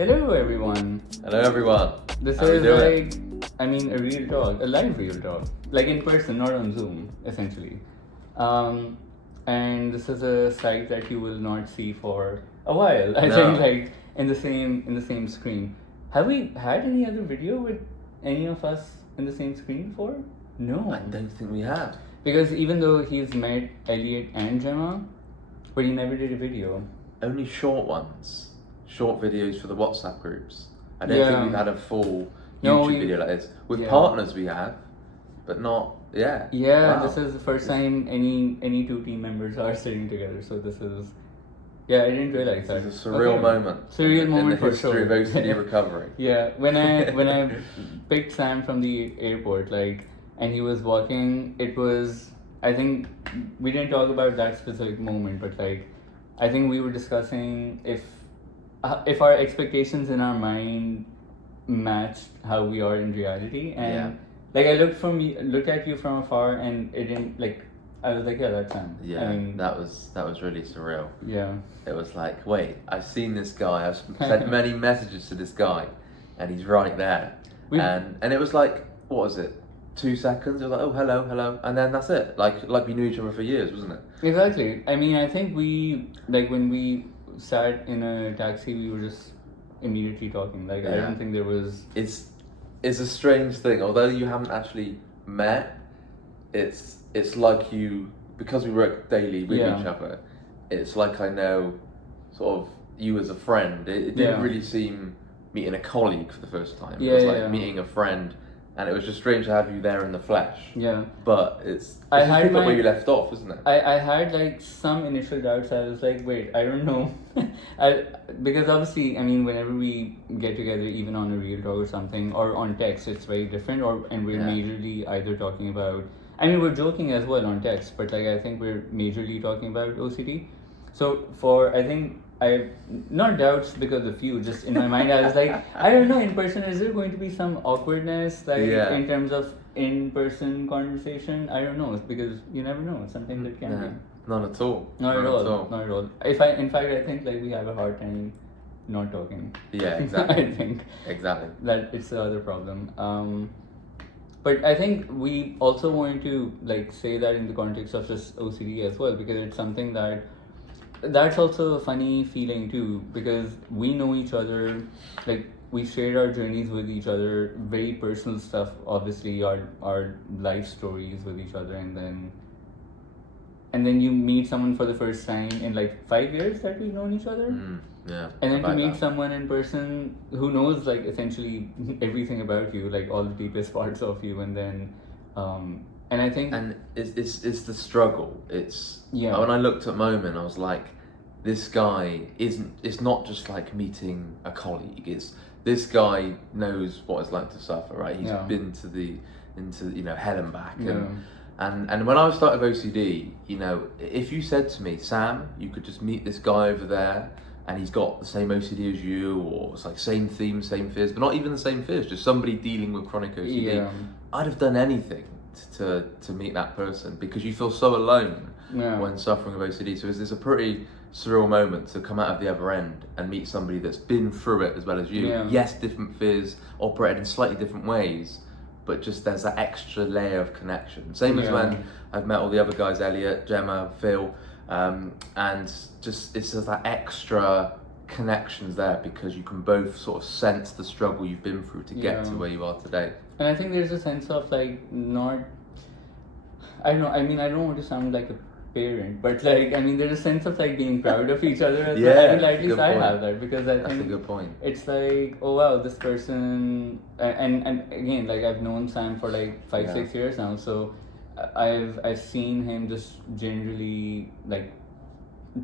Hello everyone. Hello everyone. This How we is doing? a real talk, a live real talk, like in person, not on Zoom, essentially. And this is a site that you will not see for a while. I No. think like in the same screen. Have we had any other video with any of us in the same screen before? No. I don't think we have. Because even though he's met Elliot and Gemma, but he never did a video. Only short ones. Short videos for the WhatsApp groups. I don't Yeah. think we've had a full No, YouTube video like this. With yeah. partners we have, but not, yeah. Yeah, Wow. this is the first time any two team members are sitting together. So this is, yeah, I didn't realize that. It's a surreal Okay. moment. Surreal moment in the for history sure. of OCD recovery. Yeah, when I picked Sam from the airport, like, and he was walking, it was, I think we didn't talk about that specific moment, but like, I think we were discussing if our expectations in our mind matched how we are in reality, and Yeah. like I looked at you from afar, and it didn't like. I was like, yeah, that's Sam. Yeah, I mean, that was really surreal. yeah. It was like, wait, I've seen this guy, I've sent many messages to this guy, and he's right there. And it was like, what was it? 2 seconds, it was like, oh, hello, and then that's it. Like we knew each other for years, wasn't it? Exactly. I mean, I think we, like, when we sat in a taxi, we were just immediately talking. Like, I Yeah. don't think there was. It's a strange thing. Although you haven't actually met, it's like you, because we work daily with Yeah. each other. It's like I know, sort of you as a friend. It didn't Yeah. really seem meeting a colleague for the first time. Yeah, it was yeah, like yeah. meeting a friend, and it was just strange to have you there in the flesh. Yeah. But it's I just had pick up my- where you left off, isn't it? I had like some initial doubts. I was like, wait, I don't know. Because obviously, I mean, whenever we get together, even on a real talk or something, or on text, it's very different. And we're Yeah. majorly either talking about. I mean, we're joking as well on text, but like I think we're majorly talking about OCD. So I think I have not doubts because of you. Just in my mind, I was like, I don't know. In person, is there going to be some awkwardness, like Yeah. in terms of in-person conversation? I don't know. It's because you never know. Sometimes it can No, be. none at all. Not at None all. Not at all. In fact, I think like we have a hard time not talking. Yeah, exactly. I think Exactly. that it's the other problem. But I think we also wanted to like say that in the context of just OCD as well, because it's something that's also a funny feeling too, because we know each other, like we shared our journeys with each other, very personal stuff, obviously our life stories with each other, and then you meet someone for the first time in like 5 years that we've known each other. Yeah. And then to about meet that. someone in person who knows like essentially everything about you, like all the deepest parts of you, and then and I think And it's the struggle. Yeah. When I looked at Moment, I was like, this guy isn't. It's not just like meeting a colleague. It's this guy knows what it's like to suffer. Right. He's Yeah. been into hell and back. Yeah. And when I started with OCD, if you said to me, Sam, you could just meet this guy over there, and he's got the same OCD as you, or it's like same themes, same fears, but not even the same fears, just somebody dealing with chronic OCD. Yeah. I'd have done anything to meet that person, because you feel so alone Yeah. when suffering with OCD. So it's a pretty surreal moment to come out of the other end and meet somebody that's been through it as well as you. Yeah. Yes, different fears operated in slightly different ways, but just there's that extra layer of connection. Same as Yeah. when I've met all the other guys, Elliot, Gemma, Phil, and just it's just that extra connections there, because you can both sort of sense the struggle you've been through to get Yeah. to where you are today. And I think there's a sense of like I don't know, I mean I don't want to sound like a parent, but like I mean there's a sense of like being proud of each other as well. I Yeah, mean, at least good I point. have that, because I That's a think good point. it's like, oh wow, this person, and again, like I've known Sam for like 5-6 years now, so I've seen him just generally like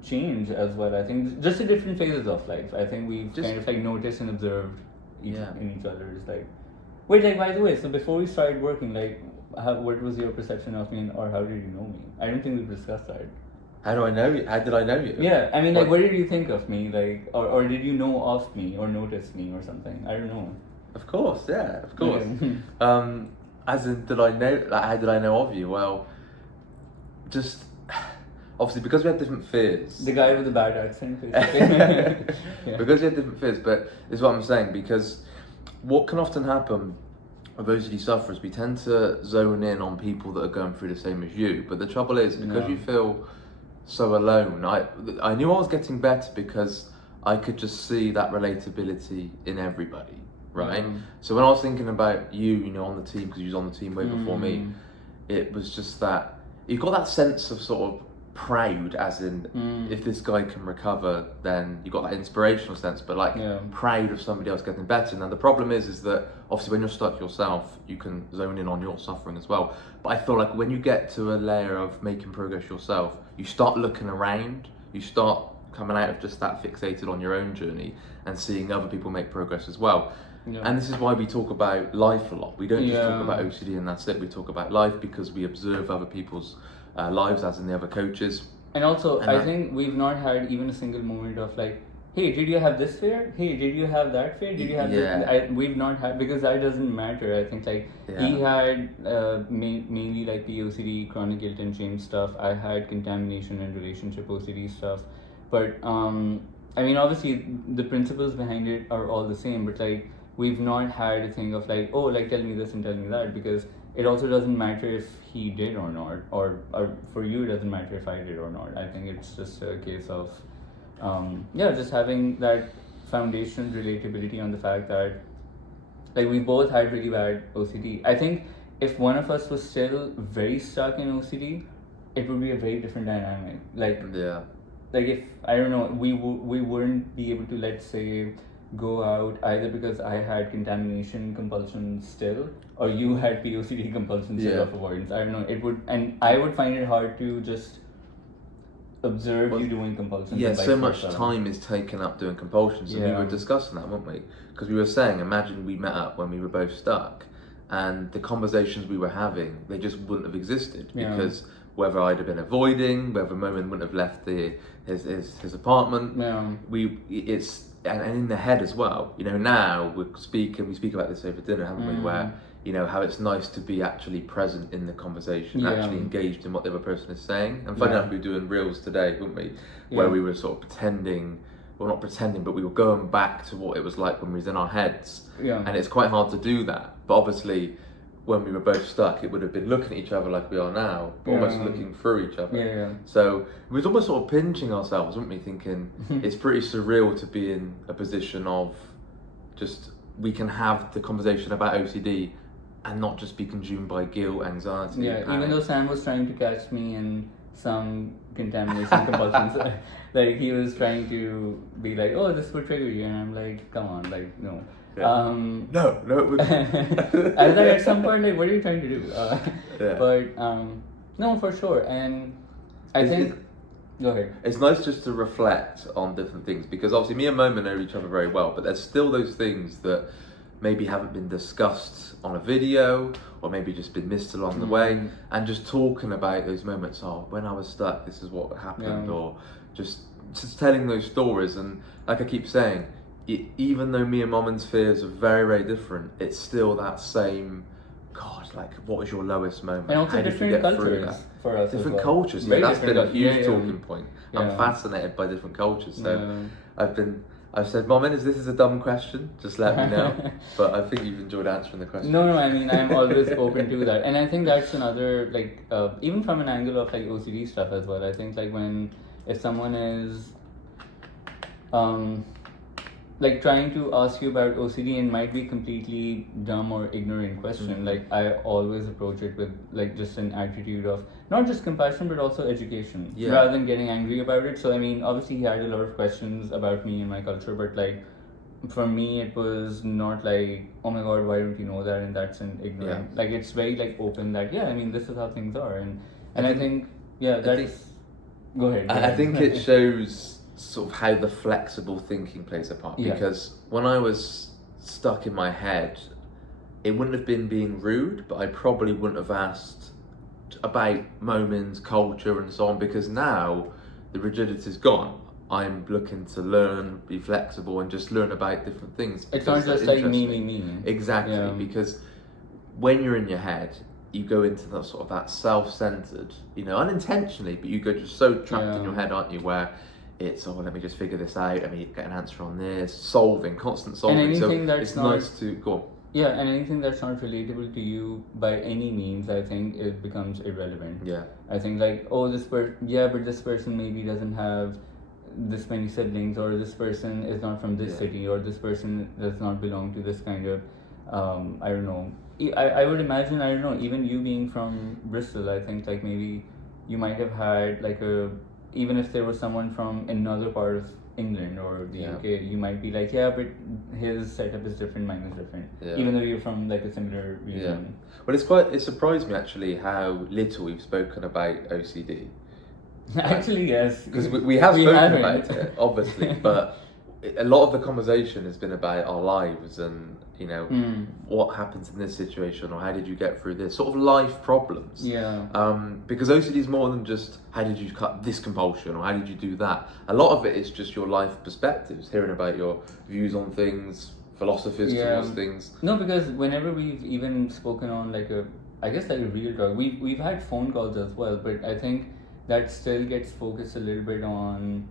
change as well. I think just the different phases of life. I think we've Just- kind of like noticed and observed Yeah. in each other. It's like, wait, like by the way, so before we started working, like, what was your perception of me, or how did you know me? I don't think we've discussed that. How do I know you? How did I know you? Yeah, I mean, like, What- what did you think of me, like, or did you know of me, or notice me, or something? I don't know. Of course, yeah, of course. Yeah. As in, did I know? Like, how did I know of you? Well, just obviously because we had different fears. The guy with the bad accent, basically. Yeah. Because we had different fears, but this is what I'm saying, because what can often happen with OCD sufferers, we tend to zone in on people that are going through the same as you. But the trouble is, because Yeah. you feel so alone, I knew I was getting better because I could just see that relatability in everybody, right? So when I was thinking about you know, on the team, because you was on the team way before me, it was just that you've got that sense of sort of proud, as in if this guy can recover, then you got that inspirational sense, but like proud of somebody else getting better. Now the problem is that obviously when you're stuck yourself, you can zone in on your suffering as well. But I feel like when you get to a layer of making progress yourself, you start looking around, you start coming out of just that fixated on your own journey and seeing other people make progress as well. And this is why we talk about life a lot. We don't just talk about OCD and that's it. We talk about life because we observe other people's lives, as in the other coaches. And also, I think we've not had even a single moment of like, hey, did you have this fear? Hey, did you have that fear? Did you have this? We've not had, because that doesn't matter. I think like he had mainly like the OCD, chronic guilt and shame stuff. I had contamination and relationship OCD stuff. But I mean, obviously the principles behind it are all the same, but like we've not had a thing of like, oh, like tell me this and tell me that, because it also doesn't matter if he did or not, or for you it doesn't matter if I did or not. I think it's just a case of just having that foundation relatability on the fact that like we both had really bad OCD. I think if one of us was still very stuck in OCD, it would be a very different dynamic. Like if I don't know, we wouldn't be able to, let's say, go out either because I had contamination compulsion still, or you had POCD compulsion still of avoidance. I don't know. It would, and I would find it hard to just observe you doing compulsions. Yeah, so much time is taken up doing compulsions, and we were discussing that, weren't we? Because we were saying, imagine we met up when we were both stuck, and the conversations we were having, they just wouldn't have existed because whether I'd have been avoiding, whether Momin wouldn't have left his apartment, and in the head as well. You know, now we speak about this over dinner, haven't we? Where, you know, how it's nice to be actually present in the conversation, actually engaged in what the other person is saying. And funny enough, we were doing reels today, weren't we? Where we were sort of pretending, well, not pretending, but we were going back to what it was like when we was in our heads. And it's quite hard to do that. But obviously, when we were both stuck, it would have been looking at each other like we are now, but almost looking through each other. So we was almost sort of pinching ourselves, weren't we? Thinking it's pretty surreal to be in a position of just, we can have the conversation about OCD and not just be consumed by guilt, anxiety. Even though Sam was trying to catch me in some contamination compulsions, like he was trying to be like, oh, this would trigger you, and I'm like, come on, like, no. No, it wouldn't. I was like, at some point, like, what are you trying to do? But no, for sure. And I think, go ahead. It's nice just to reflect on different things, because obviously me and Momin know each other very well, but there's still those things that maybe haven't been discussed on a video, or maybe just been missed along the way, and just talking about those moments. Oh, when I was stuck, this is what happened, or just telling those stories. And like I keep saying, even though me and Momin's fears are very, very different, it's still that same, God, like, what was your lowest moment? And also different cultures for us. Different as well. cultures, that's been a huge talking point. I'm Yeah. fascinated by different cultures. So I've said, Momin, this is a dumb question, just let me know. But I think you've enjoyed answering the question. No, I mean, I'm always open to that. And I think that's another, like, even from an angle of, like, OCD stuff as well. I think, like, if someone is, like, trying to ask you about OCD and might be completely dumb or ignorant question, like, I always approach it with, like, just an attitude of not just compassion but also education, rather than getting angry about it. So I mean, obviously he had a lot of questions about me and my culture, but like for me it was not like, oh my god, why don't you know that, and that's an ignorant. Like, it's very like open that I mean, this is how things are. And I think go ahead. I think it shows sort of how the flexible thinking plays a part, because when I was stuck in my head, it wouldn't have been being rude, but I probably wouldn't have asked about Momin's culture and so on, because now the rigidity's gone. I'm looking to learn, be flexible, and just learn about different things. It's not just like me. Exactly, because when you're in your head, you go into that sort of that self-centered, unintentionally, but you go just so trapped in your head, aren't you? Where it's let me just figure this out. Let me get an answer on this. Constant solving. And anything so that's it's not, nice to go on. Yeah, and anything that's not relatable to you by any means, I think it becomes irrelevant. Yeah. I think like, oh, but this person maybe doesn't have this many siblings, or this person is not from this city, or this person does not belong to this kind of, I don't know. I would imagine, I don't know, even you being from Bristol, I think like maybe you might have had like even if there was someone from another part of England or the UK, you might be like, yeah, but his setup is different, mine is different. Yeah. Even though you're from like a similar region. Well, it surprised me actually how little we've spoken about OCD. Actually, yes. Because we have spoken haven't. about it, obviously, but a lot of the conversation has been about our lives and, what happens in this situation, or how did you get through this, sort of life problems. Yeah. Because OCD is more than just how did you cut this compulsion or how did you do that. A lot of it is just your life perspectives, hearing about your views on things, philosophies towards things. No, because whenever we've even spoken on like a real talk, we've had phone calls as well, but I think that still gets focused a little bit on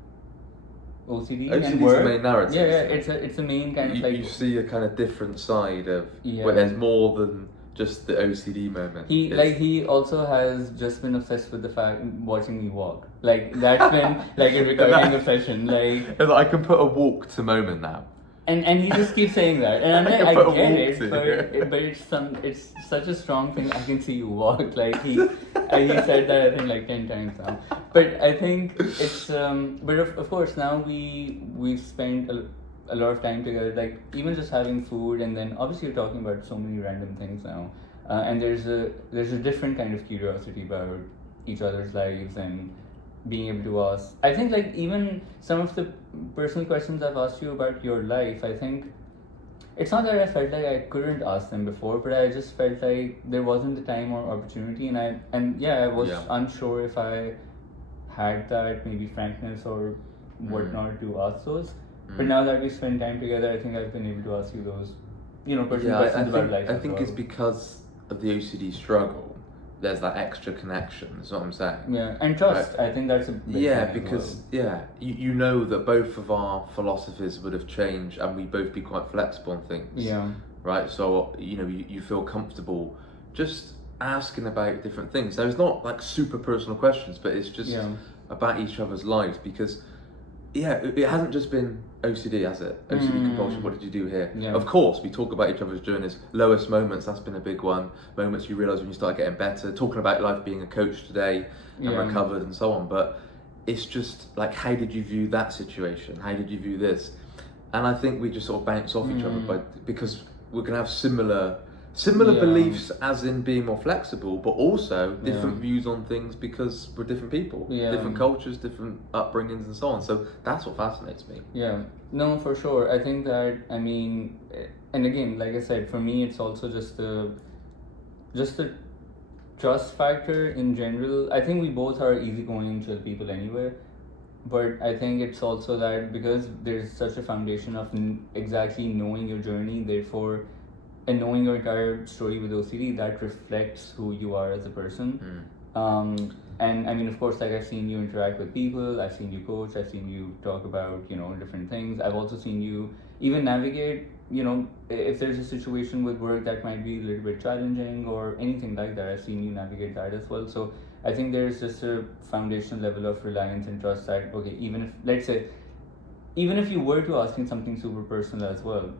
OCD and work. The main narrative. Yeah, it's a main kind of like... You see a kind of different side of where there's more than just the OCD moment. He also has just been obsessed with the fact watching me walk. Like that's been like a recurring obsession. Like I can put a walk to moment now. And he just keeps saying that, and I'm like, I get it, but it's such a strong thing. I can see you walk. Like he said that I think like 10 times now. But I think it's but of course now we've spent a lot of time together. Like even just having food, and then obviously you're talking about so many random things now, and there's a different kind of curiosity about each other's lives and being able to ask. I think like even some of the personal questions I've asked you about your life, I think it's not that I felt like I couldn't ask them before, but I just felt like there wasn't the time or opportunity, and I was unsure if I had that maybe frankness or whatnot to ask those. But now that we spend time together, I think I've been able to ask you those, personal questions about life. I think it's because of the OCD struggle. There's that extra connection. That's what I'm saying. Yeah, and trust. Right. I think that's a big thing because you know that both of our philosophies would have changed, and we both be quite flexible on things. Yeah. Right. So you feel comfortable just asking about different things. Now it's not like super personal questions, but it's just about each other's lives, because it hasn't just been OCD, has it? OCD compulsion, what did you do here? Yeah. Of course, we talk about each other's journeys, lowest moments, that's been a big one. Moments you realise when you start getting better, talking about life, being a coach today and recovered and so on. But it's just like, how did you view that situation? How did you view this? And I think we just sort of bounce off each other because we're going to have similar beliefs, as in being more flexible, but also different views on things because we're different people, different cultures, different upbringings and so on. So that's what fascinates me. Yeah, no, for sure. I think that, and again, like I said, for me, it's also just the trust factor in general. I think we both are easygoing, chill people anyway. But I think it's also that because there's such a foundation of exactly knowing your journey, therefore, and knowing your entire story with OCD, that reflects who you are as a person. And of course, like I've seen you interact with people, I've seen you coach, I've seen you talk about, different things. I've also seen you even navigate, if there's a situation with work that might be a little bit challenging or anything like that, I've seen you navigate that as well. So I think there's just a foundational level of reliance and trust that, okay, even if you were to ask me something super personal as well,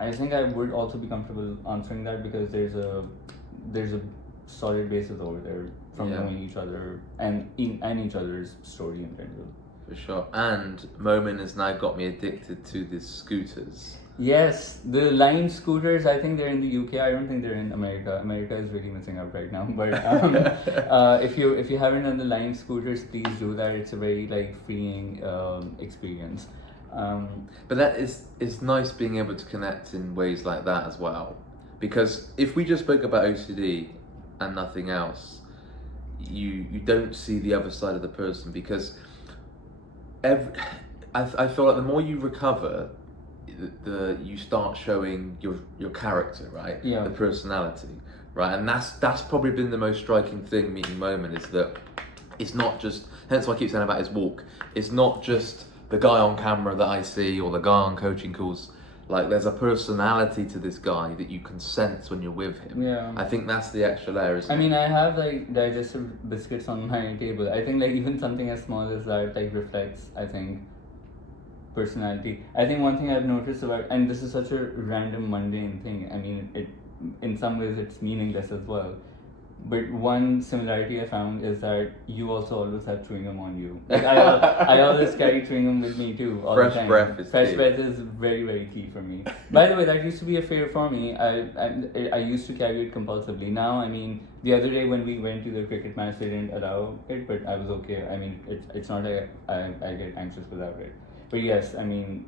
I think I would also be comfortable answering that because there's a solid basis over there from knowing each other and each other's story in general. For sure. And Moment has now got me addicted to the scooters. Yes, the Lime scooters. I think they're in the UK. I don't think they're in America. America is really missing out right now. But if you haven't done the Lime scooters, please do that. It's a very freeing experience. But that is nice being able to connect in ways like that as well, because if we just spoke about OCD and nothing else, you don't see the other side of the person, because I feel like the more you recover, you start showing your character, right? Yeah. The personality, right? And that's probably been the most striking thing meeting Moment, is that it's not just, hence why I keep saying about his walk, it's not just the guy on camera that I see or the guy on coaching calls. Like, there's a personality to this guy that you can sense when you're with him. Yeah. I think that's the extra layer, isn't I it? mean, I have like digestive biscuits on my table. I think like even something as small as that like reflects, I think, personality. I think one thing I've noticed about, and this is such a random mundane thing. I mean, it in some ways it's meaningless as well. But one similarity I found is that you also always have chewing gum on you. Like I always carry chewing gum with me too all Fresh the time. breath is Fresh key. breath is very, very key for me. By the way, that used to be a fear for me. I used to carry it compulsively. Now, I mean, the other day when we went to the cricket match, they didn't allow it, but I was okay. I mean, it's not like I get anxious without it. But yes, I mean,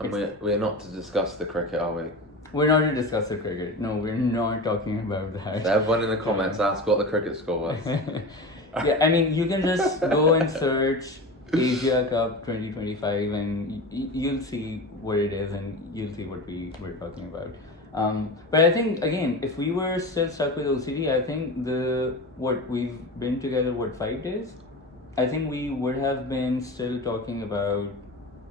And we're not to discuss the cricket, are we? we're not to discuss the cricket. No, we're not talking about that. So everyone in the comments ask what the cricket score was. Yeah, I mean, you can just go and search Asia Cup 2025 and you'll see what it is and you'll see what we're talking about. But I think, again, if we were still stuck with OCD, I think we've been together, 5 days? I think we would have been still talking about,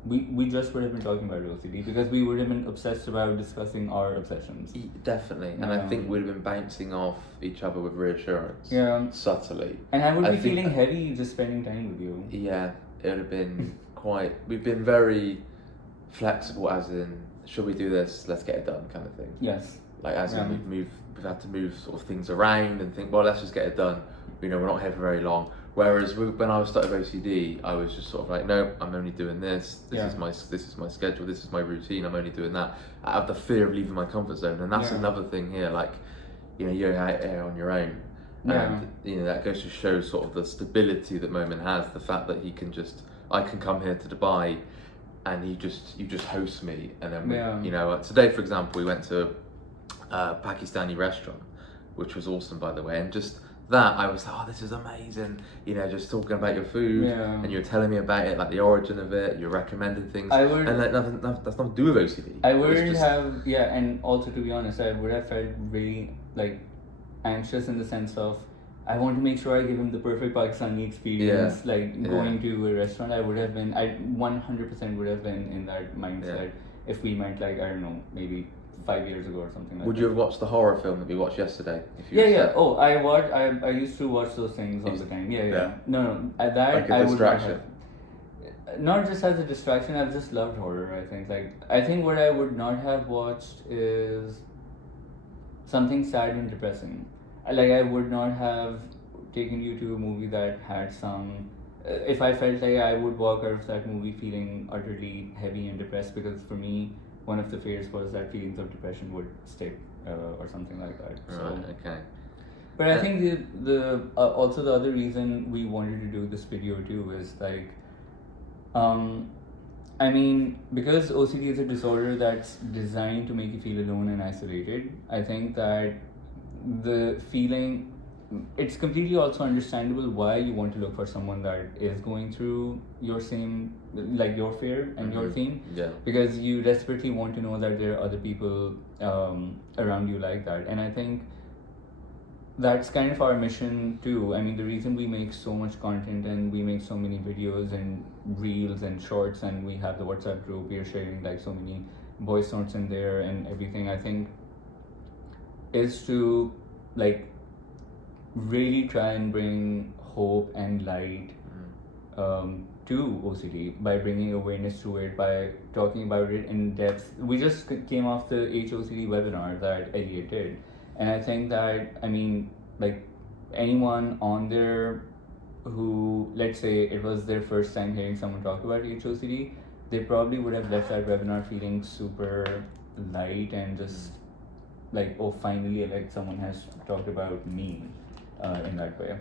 we just would have been talking about OCD because we would have been obsessed about discussing our obsessions. Definitely, and I think we'd have been bouncing off each other with reassurance. Yeah. Subtly. And I would be think- feeling heavy just spending time with you. Yeah, it would have been quite. We've been very flexible, as in, should we do this? Let's get it done, kind of thing. Yes. Like, as Yeah. in, we've had to move sort of things around and think, well, let's just get it done. You know, we're not here for very long. Whereas when I was starting OCD, I was just sort of like, no, I'm only doing this. This Yeah. is my schedule. This is my routine. I'm only doing that. I have the fear of leaving my comfort zone, and that's Yeah. another thing here. Like, you know, you're out here on your own, Yeah. and you know that goes to show sort of the stability that Moment has. The fact that I can come here to Dubai, and you just host me, and then Yeah. you know, today for example, we went to a Pakistani restaurant, which was awesome, by the way, and just that I was like, oh, this is amazing, you know, just talking about your food, Yeah. and you're telling me about it, like the origin of it, you're recommending things, I would- and like that's nothing to do with OCD. I It was wouldn't just- have, yeah, and also to be honest, I would have felt really like anxious in the sense of I want to make sure I give him the perfect Pakistani experience. Yeah. Like Yeah. going to a restaurant, I 100% would have been in that mindset Yeah. if we met like, I don't know, maybe 5 years ago or something like Would that. you have watched the horror film that we watched yesterday? If you Yeah, were yeah. set? Oh, I used to watch those things all the time. Yeah, yeah. Yeah. No, that Like a I would not distraction. have. Not just as a distraction, I've just loved horror, I think. Like, I think what I would not have watched is something sad and depressing. Like, I would not have taken you to a movie that had some. If I felt like I would walk out of that movie feeling utterly heavy and depressed, because for me, one of the fears was that feelings of depression would stick or something like that. So. Right. Okay. But I think the also the other reason we wanted to do this video too is like, I mean, because OCD is a disorder that's designed to make you feel alone and isolated. I think that the feeling, it's completely also understandable why you want to look for someone that is going through your same, like your fear and your Mhm. theme, Yeah. because you desperately want to know that there are other people around you like that. And I think that's kind of our mission too. I mean, the reason we make so much content and we make so many videos and reels and shorts, and we have the WhatsApp group, we are sharing like so many voice notes in there and everything, I think, is to like really try and bring hope and light to OCD by bringing awareness to it, by talking about it in depth. We just came off the HOCD webinar that Elliot did, and I think that, I mean, like anyone on there who, let's say it was their first time hearing someone talk about HOCD, they probably would have left that webinar feeling super light and just like, oh, finally, like someone has talked about me in that way.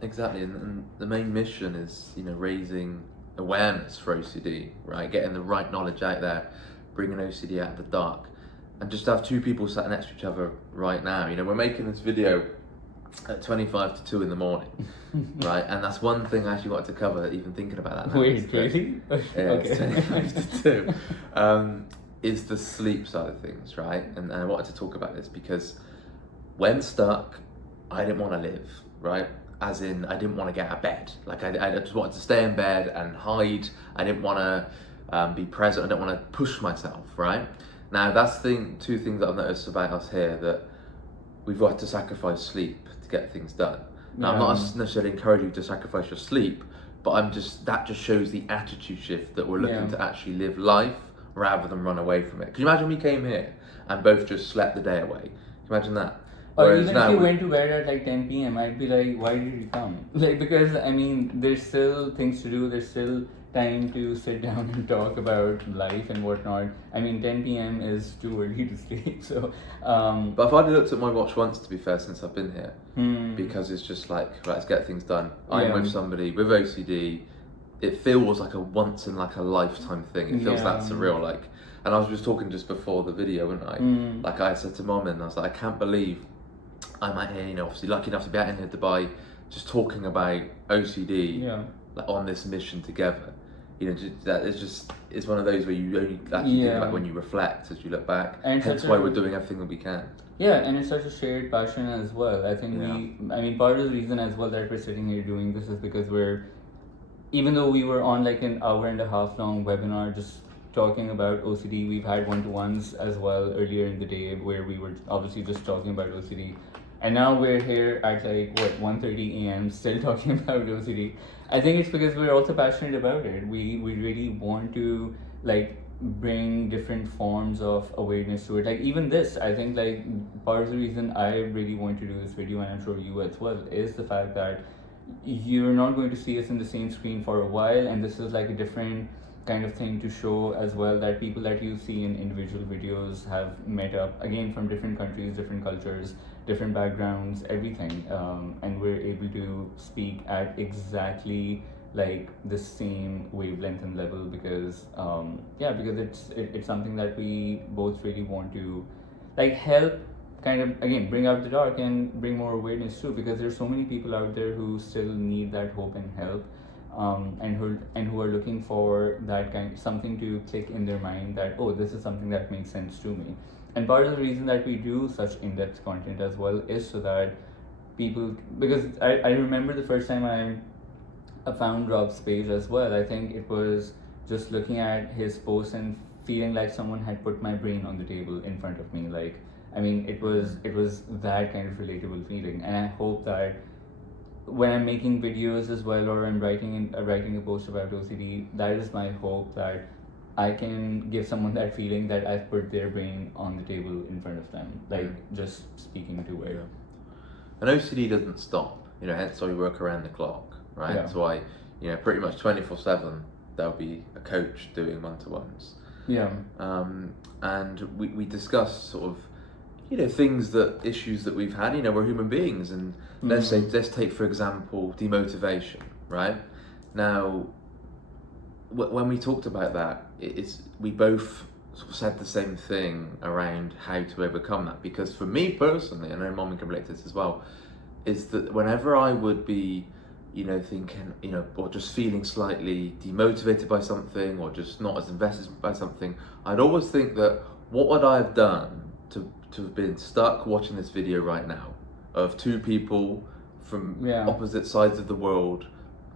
Exactly, and the main mission is, you know, raising awareness for OCD, right? Getting the right knowledge out there, bringing OCD out of the dark, and just to have two people sat next to each other right now. You know, we're making this video at 25 to 2 in the morning, right? And that's one thing I actually wanted to cover, even thinking about that now. Wait, really? Yeah, Okay. it's 25 to 2. Is the sleep side of things, right? And I wanted to talk about this because when stuck, I didn't want to live, right? As in, I didn't want to get out of bed. Like, I just wanted to stay in bed and hide. I didn't want to be present. I didn't want to push myself, right? Now, that's two things that I've noticed about us here, that we've got to sacrifice sleep to get things done. Now, I'm not necessarily encouraging you to sacrifice your sleep, but that just shows the attitude shift that we're looking to actually live life rather than run away from it. Can you imagine we came here and both just slept the day away? Can you imagine that? Or even if you went to bed at like 10 p.m., I'd be like, why did you come? Like, because I mean, there's still things to do, there's still time to sit down and talk about life and whatnot. I mean, 10 p.m. is too early to sleep, so... But I've already looked at my watch once, to be fair, since I've been here. Because it's just like, right, let's get things done. I'm with somebody with OCD. It feels like a once in like a lifetime thing. It feels that surreal, like... And I was just talking just before the video, wasn't I? Like I said to Mom, and I was like, I can't believe I'm out here, you know, obviously lucky enough to be out in here Dubai, just talking about OCD, like on this mission together. You know, it's one of those where you only actually think about when you reflect as you look back. And hence why we're doing everything that we can. Yeah, and it's such a shared passion as well. I think part of the reason as well that we're sitting here doing this is because even though we were on like an hour and a half long webinar just talking about OCD, we've had one-to-ones as well earlier in the day where we were obviously just talking about OCD. And now we're here at like 1:30 a.m. still talking about OCD. I think it's because we're also passionate about it. We really want to like bring different forms of awareness to it. Like even this, I think like part of the reason I really want to do this video, and I'm sure you as well, is the fact that you're not going to see us in the same screen for a while, and this is like a different kind of thing to show as well, that people that you see in individual videos have met up again from different countries, different cultures, different backgrounds, everything, and we're able to speak at exactly like the same wavelength and level because because it's something that we both really want to like help kind of again bring out the dark and bring more awareness too, because there's so many people out there who still need that hope and help, and who are looking for that kind something to click in their mind that, oh, this is something that makes sense to me. And part of the reason that we do such in-depth content as well is so that people, because I remember the first time I found Rob's page as well. I think it was just looking at his post and feeling like someone had put my brain on the table in front of me. Like, I mean, it was that kind of relatable feeling. And I hope that when I'm making videos as well, or I'm writing a post about OCD, that is my hope, that I can give someone that feeling that I've put their brain on the table in front of them, like just speaking to it. And OCD doesn't stop, you know, hence why we work around the clock, right? That's why, you know, pretty much 24/7 there'll be a coach doing one-to-ones. Yeah. And we discuss sort of, you know, issues that we've had. You know, we're human beings, and let's take for example demotivation, right? Now, when we talked about that, we both sort of said the same thing around how to overcome that. Because for me personally, and I know Mom can relate to this as well, is that whenever I would be, you know, thinking, you know, or just feeling slightly demotivated by something, or just not as invested by something, I'd always think that what would I have done to have been stuck watching this video right now of two people from opposite sides of the world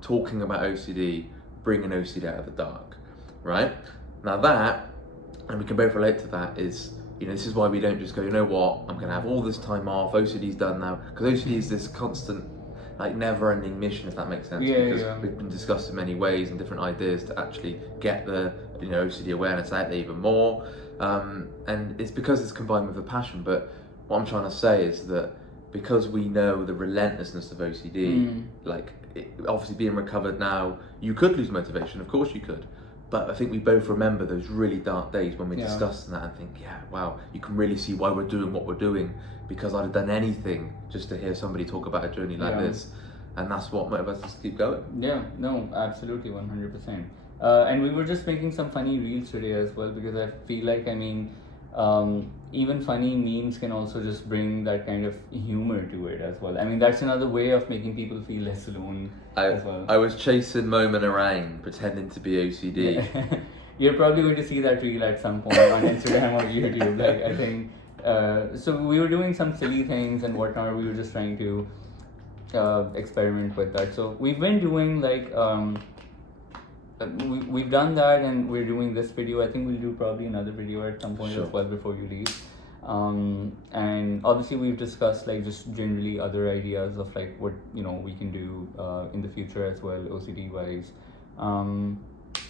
talking about OCD, bringing OCD out of the dark, right? Now that, and we can both relate to that, is, you know, this is why we don't just go, you know what, I'm going to have all this time off, OCD's done now, because OCD is this constant, like, never-ending mission, if that makes sense, because we've been discussing many ways and different ideas to actually get the, you know, OCD awareness out there even more, and it's because it's combined with a passion. But what I'm trying to say is that because we know the relentlessness of OCD, like, obviously being recovered now, you could lose motivation, of course you could, but I think we both remember those really dark days when we're discussing that and think, wow, you can really see why we're doing what we're doing, because I'd have done anything just to hear somebody talk about a journey like this, and that's what motivates us to keep going. Yeah, no, absolutely, 100%. And we were just making some funny reels today as well, because I feel like, I mean, even funny memes can also just bring that kind of humor to it as well. I mean, that's another way of making people feel less alone as well. I was chasing Moment around, pretending to be OCD. You're probably going to see that reel at some point on Instagram or YouTube. Like, I think So we were doing some silly things and whatnot. We were just trying to experiment with that. So we've been doing like we've done that, and we're doing this video. I think we'll do probably another video at some point Sure. as well before you leave. And obviously we've discussed like just generally other ideas of like what we can do in the future as well, OCD wise.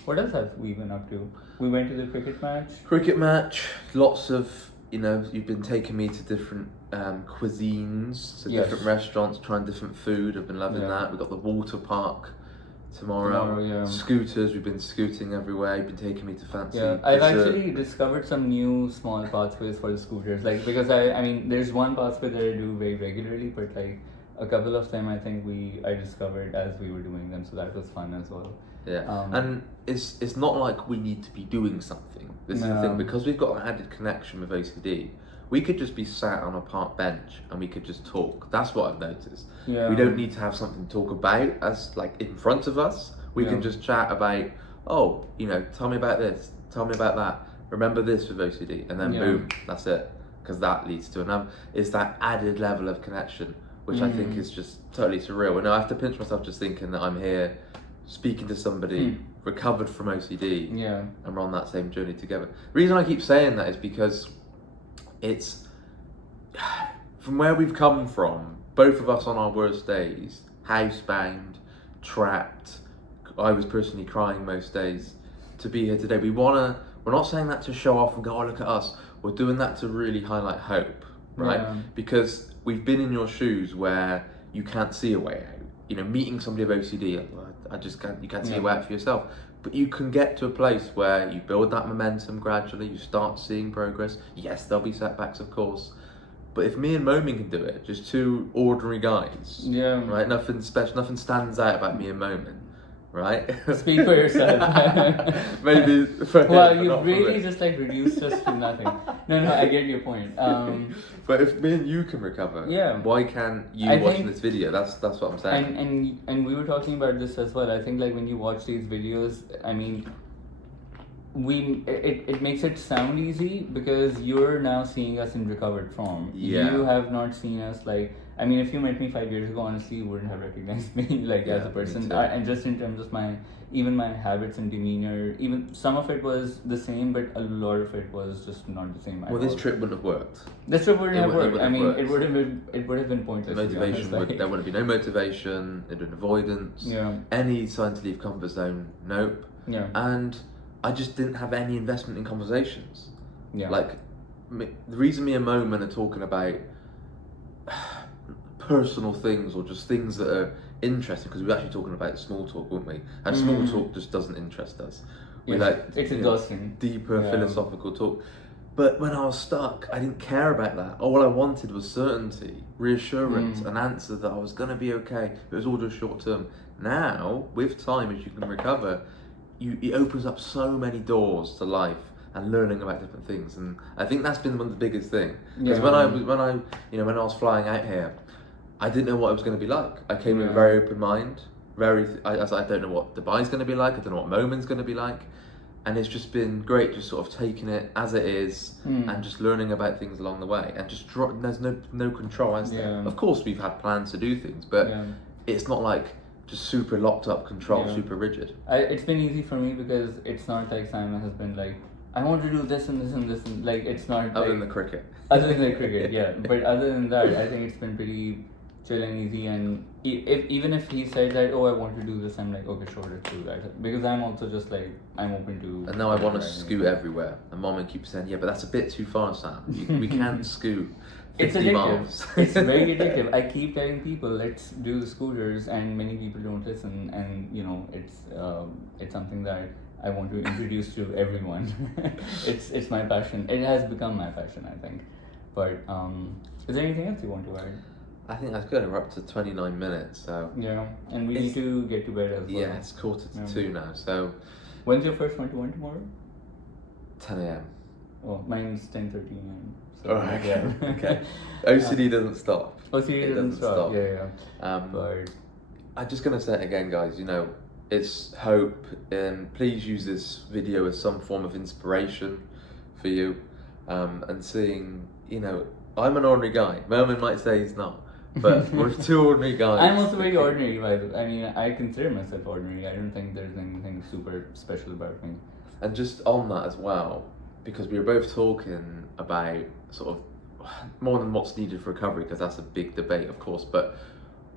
What else have we been up to? We went to the cricket match. Cricket match, lots of, you've been taking me to different cuisines, to Yes. different restaurants, trying different food. I've been loving Yeah. that. We've got the water park tomorrow. Yeah. Scooters, we've been scooting everywhere. You've been taking me to fancy Yeah, I've dessert. actually discovered some new small pathways for the scooters. Like, because I mean, there's one pathway that I do very regularly, but like a couple of them, I think I discovered as we were doing them, so that was fun as well. Yeah, and it's not like we need to be doing something. This is the No. thing, because we've got an added connection with OCD. We could just be sat on a park bench and we could just talk. That's what I've noticed. Yeah. We don't need to have something to talk about as like in front of us. We Yeah. can just chat about, oh, tell me about this, tell me about that. Remember this with OCD, and then Yeah. boom, that's it. Because that leads to it's that added level of connection, which I think is just totally surreal. And I have to pinch myself just thinking that I'm here speaking to somebody recovered from OCD, Yeah. and we're on that same journey together. The reason I keep saying that is because it's from where we've come from, both of us on our worst days, housebound, trapped. I was personally crying most days. To be here today, we're not saying that to show off and go, oh, look at us. We're doing that to really highlight hope, right? Yeah. Because we've been in your shoes where you can't see a way out. Meeting somebody with OCD, you can't see a way out for yourself. But you can get to a place where you build that momentum gradually, you start seeing progress. Yes, there'll be setbacks, of course. But if me and Momin can do it, just two ordinary guys, Yeah. right? Nothing special, nothing stands out about me and Momin, right? Speak for yourself. Maybe for him, Well, but you've not for really me. just like reduced us to nothing. No, I get your point. But if me and you can recover, Yeah. why can't you I watching think- this video? That's what I'm saying. And we were talking about this as well. I think like when you watch these videos, I mean, it makes it sound easy because you're now seeing us in recovered form. Yeah. You have not seen us like. I mean, if you met me 5 years ago, honestly, you wouldn't have recognized me like as Yeah, a person. me too. And just in terms of my habits and demeanor, even some of it was the same, but a lot of it was just not the same. Well, this trip wouldn't have worked. This trip wouldn't It have would- it worked. wouldn't I have mean, worked. it would have been pointless. The to be honest, motivation like- there wouldn't be no motivation. There'd been avoidance. Yeah. Any sign to leave comfort zone, nope. Yeah. And I just didn't have any investment in conversations. Yeah. Like the reason me and Moman are talking about personal things or just things that are interesting, because we were actually talking about small talk, weren't we? And small talk just doesn't interest us. We Yes, like it's you know, exhausting. deeper Yeah. philosophical talk. But when I was stuck, I didn't care about that. All I wanted was certainty, reassurance, an answer that I was going to be okay. It was all just short term. Now, with time, as you can recover, it opens up so many doors to life and learning about different things. And I think that's been one of the biggest things. Because Yeah. when I was flying out here, I didn't know what it was going to be like. I came with a Yeah. very open mind. I was like, I don't know what Dubai's going to be like. I don't know what Moment's going to be like. And it's just been great, just sort of taking it as it is and just learning about things along the way. And just there's no control, is there? Yeah. Of course, we've had plans to do things, but Yeah. it's not like just super locked up control, Yeah. super rigid. It's been easy for me because it's not like Simon has been like, I want to do this and this and this, and like it's not Other like, than the cricket. other than the cricket, yeah. But other than that, I think it's been pretty chill and easy. And even if he said that, oh, I want to do this, I'm like, okay, sure, let's do that. Because I'm also just like, I'm open to. And now I want to whatever, scoot everywhere. And Mom keeps saying, yeah, but that's a bit too far, Sam. We can't scoot 50 It's addictive. miles. It's very addictive. I keep telling people, let's do the scooters, and many people don't listen. And it's something that I want to introduce to everyone. It's my passion. It has become my passion, I think. But is there anything else you want to add? I think that's good. We're up to 29 minutes, so Yeah, and we It's- need to get to bed as well. yeah, it's 1:45 now. So When's your first 1-to-1 tomorrow? 10 a.m. Oh, mine's 10:30 a.m. So, All right. Yeah. Okay. OCD doesn't stop. OCD It doesn't stop. Yeah. Um, But I'm just gonna say it again, guys. It's hope, and please use this video as some form of inspiration for you, and seeing you know, I'm an ordinary guy. Merman might say he's not, but we're two ordinary guys. I'm also very ordinary, by the way. I mean, I consider myself ordinary. I don't think there's anything super special about me. And just on that as well, because we were both talking about sort of more than what's needed for recovery, because that's a big debate, of course, but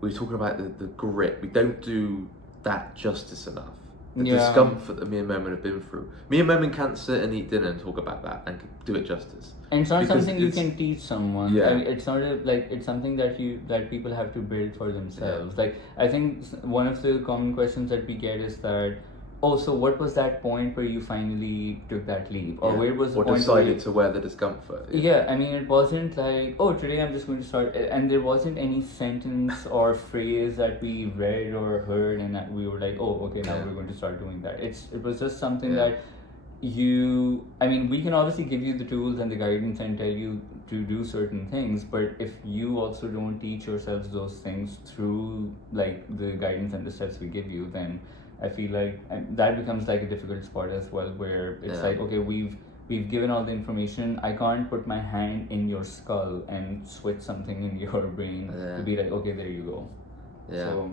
we were talking about the grit. We don't do that justice enough. The discomfort that me and Merman have been through. Me and Merman can't sit and eat dinner and talk about that and do it justice. And it's not Because something you can teach someone. Yeah. I mean, it's not it's something that people have to build for themselves. Yeah. Like, I think one of the common questions that we get is that, oh, so what was that point where you finally took that leap, or where was the or point decided to wear the discomfort? Yeah, I mean, it wasn't like, oh, today I'm just going to start, and there wasn't any sentence or phrase that we read or heard, and that we were like, oh, okay, now we're going to start doing that. It was just something that I mean, we can obviously give you the tools and the guidance and tell you to do certain things, but if you also don't teach yourselves those things through like the guidance and the steps we give you, then I feel like that becomes like a difficult spot as well, where it's like, okay, we've given all the information. I can't put my hand in your skull and switch something in your brain to be like, okay, there you go. Yeah. So,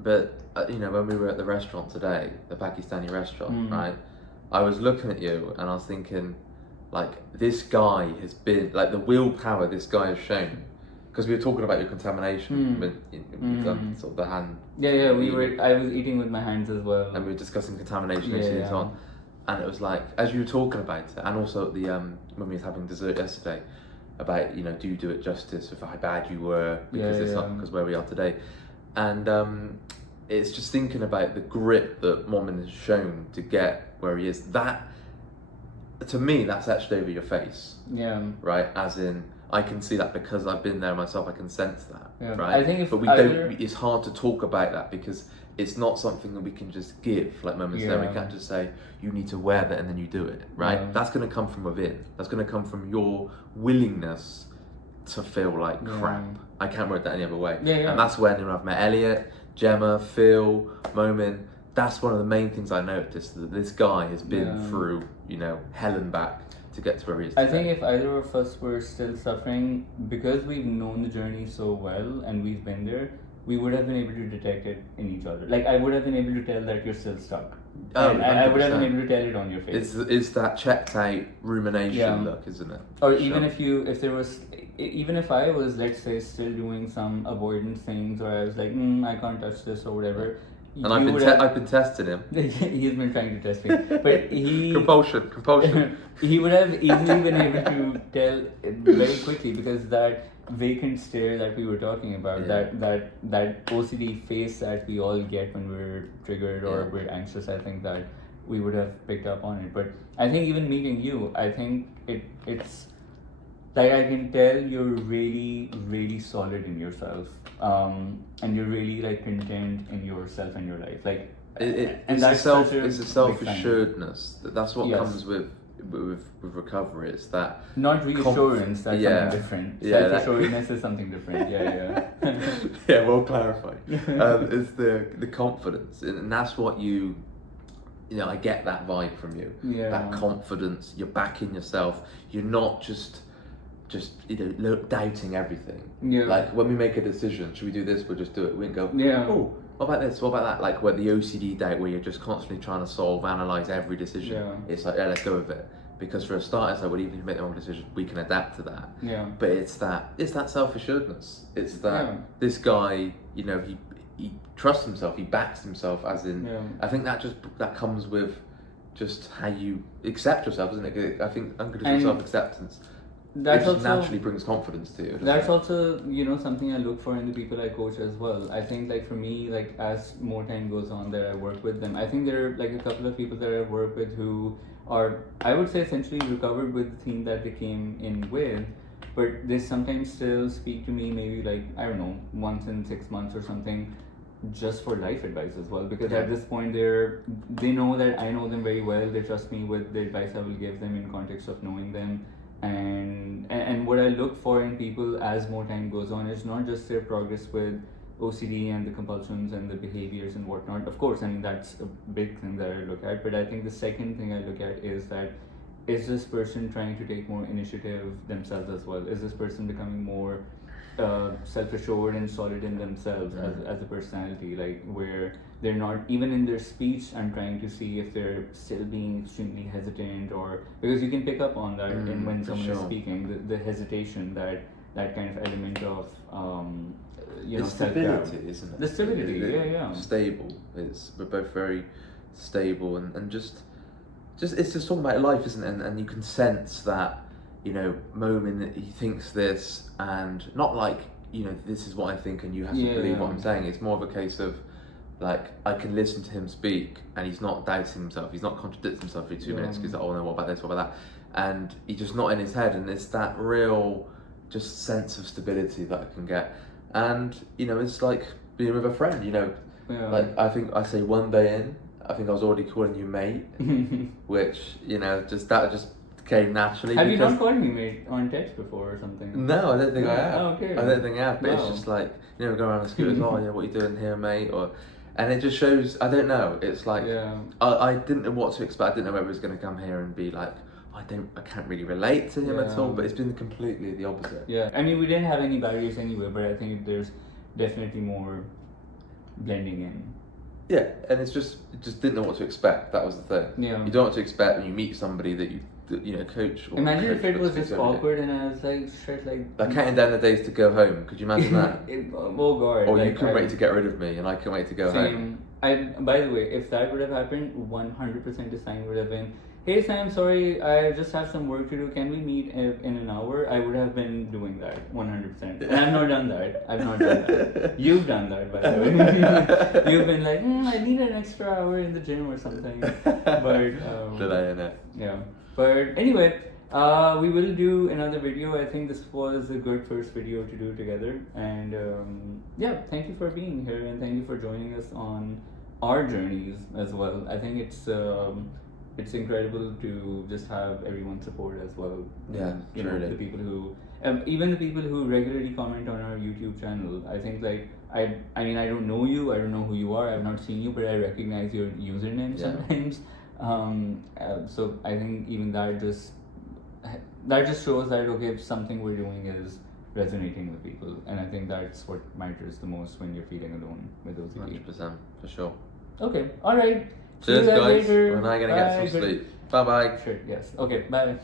but you know, when we were at the restaurant today, the Pakistani restaurant, right? I was looking at you and I was thinking, like, this guy has been, like, the willpower this guy has shown. Because we were talking about your contamination, you've done sort of the hand. Yeah, I was eating with my hands as well. And we were discussing contamination issues on. And it was like, as you were talking about it, and also at the when we were having dessert yesterday, about, you know, do you do it justice with how bad you were, because it's not because where we are today. And it's just thinking about the grit that Momin has shown to get where he is. That, to me, that's etched over your face. Yeah. Right? As in, I can see that because I've been there myself. I can sense that. Yeah. Right? I think but we don't. It's hard to talk about that because it's not something that we can just give. Like Momin said, we can't just say you need to wear that and then you do it. Right? Yeah. That's going to come from within. That's going to come from your willingness to feel like crap. I can't word that any other way. And that's when I've met Elliot, Gemma, Phil, Momin. That's one of the main things I noticed, that this guy has been through, you know, hell and back to get to where he is today. I think if either of us were still suffering, because we've known the journey so well and we've been there, we would have been able to detect it in each other. Like, I would have been able to tell that you're still stuck. And I would have been able to tell it on your face. It's that checked out rumination look, isn't it? Or even if I was, let's say, still doing some avoidance things, or I was like, I can't touch this or whatever. And I've been testing him. He's been trying to test me, but compulsion. He would have easily been able to tell very quickly, because that vacant stare that we were talking about, that OCD face that we all get when we're triggered or we're anxious, I think that we would have picked up on it. But I think even meeting you, I think it's like, I can tell you're really, really solid in yourself, and you're really like content in yourself and your life. Like, it's a self-assuredness. That's what comes with recovery. It's that not reassurance. That's something different. Self-assuredness is something different. Yeah, well clarified. It's the confidence, and that's what you know. I get that vibe from you. Yeah. That confidence. You're backing yourself. You're not just you know, doubting everything. Yeah. Like, when we make a decision, should we do this? We'll just do it. We go, oh, what about this? What about that? Like, where the OCD doubt, where you're just constantly trying to analyze every decision. Yeah. It's like, let's go with it. Because for a start, it's like, well, even if you make the wrong decision, we can adapt to that. Yeah. But it's that self-assuredness. It's that this guy, you know, he trusts himself. He backs himself. As in, I think that comes with just how you accept yourself, isn't it? I think unconditional self-acceptance. That also naturally brings confidence to you. That's also, you know, something I look for in the people I coach as well. I think, like, for me, like, as more time goes on that I work with them, I think there are like a couple of people that I work with who are, I would say, essentially recovered with the theme that they came in with, but they sometimes still speak to me, maybe like, I don't know, once in 6 months or something, just for life advice as well, because at this point they know that I know them very well. They trust me with the advice I will give them in context of knowing them. And what I look for in people as more time goes on is not just their progress with OCD and the compulsions and the behaviors and whatnot. Of course, I mean, that's a big thing that I look at. But I think the second thing I look at is that is this person trying to take more initiative themselves as well? Is this person becoming more self-assured and solid in themselves as a personality, like where they're not even in their speech. I'm trying to see if they're still being extremely hesitant, or because you can pick up on that in when someone is speaking, the hesitation, that kind of element of it's stability, isn't it? The stability, yeah. Stable. We're both very stable and just it's just talking about life, isn't it? And you can sense that, moment that he thinks this, and not like, this is what I think and you have to believe what I'm saying. It's more of a case of, like, I can listen to him speak and he's not doubting himself, he's not contradicting himself every 2 minutes because, oh no, what about this, what about that? And he's just not in his head, and it's that real just sense of stability that I can get. And, it's like being with a friend, like, I think I say one day in, I think I was already calling you mate, which, that just came naturally. Have you not called me mate on text before or something? No, I don't think I have. Oh, okay. I don't think I have, but it's just like, go around the scooters, oh yeah, what are you doing here, mate? And it just shows, I don't know, it's like, I didn't know what to expect. I didn't know whether he was going to come here and be like, I can't really relate to him at all, but it's been completely the opposite. Yeah, I mean, we didn't have any barriers anyway, but I think there's definitely more blending in. Yeah, and it's just didn't know what to expect. That was the thing. Yeah. You don't know what to expect when you meet somebody that coach. Or imagine coach if it was speaks just every day. awkward and I was like, shit, like counting down the days to go home. Could you imagine that? Oh god. Or you couldn't wait to get rid of me, and I couldn't wait to go home. By the way, if that would have happened, 100% the sign would have been, hey Sam, sorry, I just have some work to do. Can we meet in an hour? I would have been doing that 100%. And I've not done that. You've done that, by the way. You've been like, I need an extra hour in the gym or something. But Did I know? yeah. But anyway, we will do another video. I think this was a good first video to do together. And thank you for being here, and thank you for joining us on our journeys as well. I think it's incredible to just have everyone's support as well. Yeah, truly. The people who, even the people who regularly comment on our YouTube channel. I think, like, I mean, I don't know you, I don't know who you are, I've not seen you, but I recognize your username sometimes. So I think even that just shows that, okay, if something we're doing is resonating with people, and I think that's what matters the most when you're feeling alone with OCD. 100%, for sure. Okay, all right. Cheers, guys. Later. We're now gonna get some sleep. Bye bye. Sure. Yes. Okay. Bye.